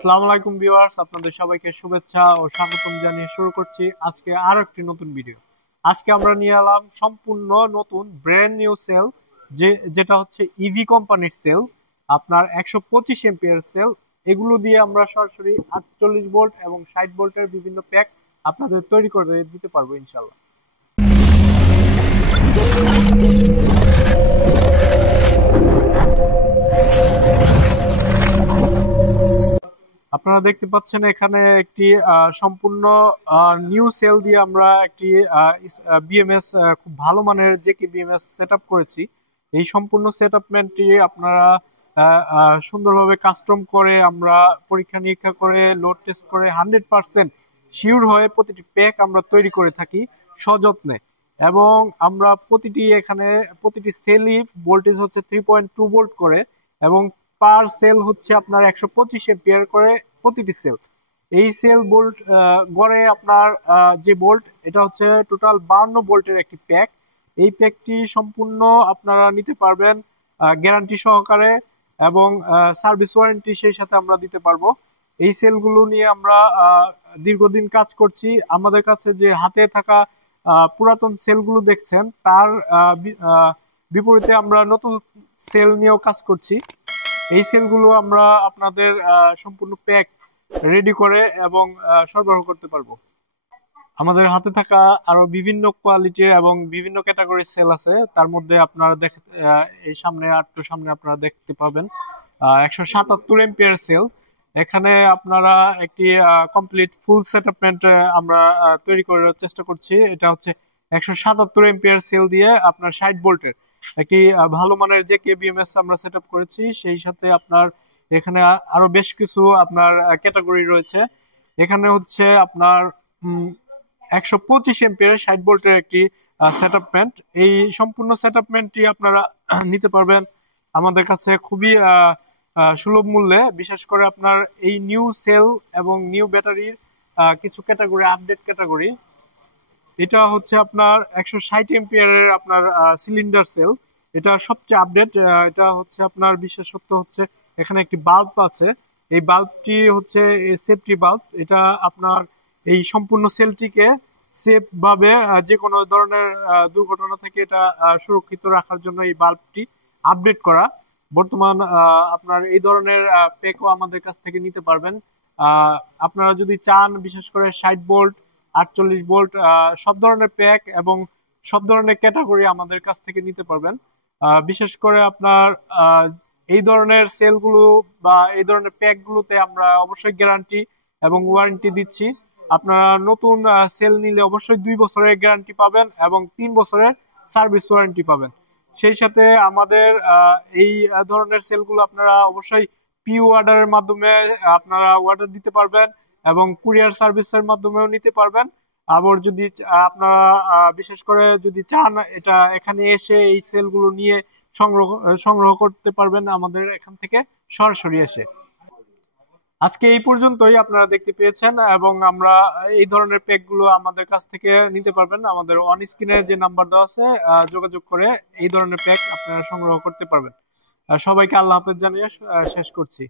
আসসালামু আলাইকুম ভিউয়ার্স, আপনাদের সবাইকে শুভেচ্ছা ও স্বাগতম জানিয়ে শুরু করছি আজকে আরো একটি নতুন ভিডিও। আজকে আমরা নিয়ে এলাম সম্পূর্ণ নতুন ব্র্যান্ড নিউ সেল, যেটা হচ্ছে ইভি কোম্পানির সেল, আপনার 125 এম্পিয়ার সেল। এগুলো দিয়ে আমরা সরাসরি 48 ভোল্ট এবং 60 ভোল্টের বিভিন্ন প্যাক আপনাদের তৈরি করে দিতে পারবো ইনশাআল্লাহ। আপনারা দেখতে পাচ্ছেন এখানে একটি সম্পূর্ণ নিউ সেল দিয়ে আমরা একটি বিএমএস খুব ভালো মানের জেকে বিএমএস সেটআপ করেছি। এই সম্পূর্ণ সেটআপমেন্টটি আপনারা সুন্দরভাবে কাস্টম করে আমরা পরীক্ষা নিরীক্ষা করে লোড টেস্ট করে 100% শিওর হয়ে প্রতিটি প্যাক আমরা তৈরি করে থাকি সযত্নে। এবং আমরা প্রতিটি সেলই ভোল্টেজ হচ্ছে 3.2 ভোল্ট করে এবং পার সেল হচ্ছে আপনার 125 এম্পিয়ার করে প্রতিটি সেল। এই সেল ভোল্ট গড়ে আপনার যে ভোল্ট, এটা হচ্ছে টোটাল 52 ভোল্টের একটি প্যাক। এই প্যাকটি সম্পূর্ণ আপনারা নিতে পারবেন গ্যারান্টি সহকারে এবং সার্ভিস ওয়ারেন্টি সেই সাথে আমরা দিতে পারবো। এই সেলগুলো নিয়ে আমরা দীর্ঘদিন কাজ করছি। আমাদের কাছে যে হাতে থাকা পুরাতন সেলগুলো দেখছেন, তার বিপরীতে আমরা নতুন সেল নিয়েও কাজ করছি। এই সেলগুলো আমরা আপনাদের সম্পূর্ণ প্যাক রেডি করে এবং সরবরাহ করতে পারবো। আমাদের হাতে থাকা আরো বিভিন্ন কোয়ালিটির এবং বিভিন্ন ক্যাটাগরির সেল আছে। তার মধ্যে আপনারা এই সামনে আপনারা দেখতে পাবেন 177 এম্পিয়ার সেল। এখানে আপনারা একটি কমপ্লিট ফুল সেটআপমেন্ট আমরা তৈরি করার চেষ্টা করছি। এটা হচ্ছে 177 এম্পিয়ার সেল দিয়ে আপনার 60 ভোল্টের একটি ভালো মানের যে কেবিএমএস আমরা সেটআপ করেছি। সেই সাথে আপনার এখানে আরো বেশ কিছু আপনার ক্যাটাগরি রয়েছে। এখানে হচ্ছে আপনার 125 এম্পিয়ার 60 ভোল্টের একটি সেটআপমেন্ট। এই সম্পূর্ণ সেটআপমেন্টটি আপনারা নিতে পারবেন আমাদের কাছে খুবই সুলভ মূল্যে। বিশেষ করে আপনার এই নিউ সেল এবং নিউ ব্যাটারির কিছু ক্যাটাগরি, আপডেট ক্যাটাগরি। এটা হচ্ছে আপনার 160 এম্পিয়ারের আপনার সিলিন্ডার সেল। এটা সবচেয়ে আপডেট। এটা হচ্ছে আপনার বিশেষত্ব হচ্ছে এখানে একটি বাল্ব আছে। এই বাল্বটি হচ্ছে সেফটি বাল্ব। এটা আপনার এই সম্পূর্ণ সেলটিকে সেফ ভাবে যে কোনো ধরনের দুর্ঘটনা থেকে এটা সুরক্ষিত রাখার জন্য এই বাল্বটি আপডেট করা। বর্তমান আপনার এই ধরনের প্যাকও আমাদের কাছ থেকে নিতে পারবেন। আপনারা যদি চান, বিশেষ করে 60 ভোল্ট 48 ভোল্ট সব ধরনের প্যাক এবং সব ধরনের ক্যাটাগরি আমাদের কাছ থেকে নিতে পারবেন। বিশেষ করে আপনার এই ধরনের সেলগুলো বা এই ধরনের প্যাকগুলোতে আমরা অবশ্যই গ্যারান্টি এবং ওয়ারেন্টি দিচ্ছি। আপনারা নতুন সেল নিলে অবশ্যই 2 বছরের গ্যারান্টি পাবেন এবং 3 বছরের সার্ভিস ওয়ারেন্টি পাবেন। সেই সাথে আমাদের এই ধরনের সেলগুলো আপনারা অবশ্যই পিও অর্ডারের মাধ্যমে আপনারা অর্ডার দিতে পারবেন এবং কুরিয়ার সার্ভিসের মাধ্যমেও নিতে পারবেন। আবার যদি আপনারা বিশেষ করে যদি চান, এটা এখানে এসে এই সেলগুলো নিয়ে সংগ্রহ করতে পারবেন আমাদের এখান থেকে সরাসরি এসে। আজকে এই পর্যন্তই আপনারা দেখতে পেয়েছেন এবং আমরা এই ধরনের প্যাকগুলো আমাদের কাছ থেকে নিতে পারবেন। আমাদের অন স্ক্রিনে যে নাম্বার দেওয়া আছে যোগাযোগ করে এই ধরনের প্যাক আপনারা সংগ্রহ করতে পারবেন। সবাইকে আল্লাহ হাফেজ জানিয়ে শেষ করছি।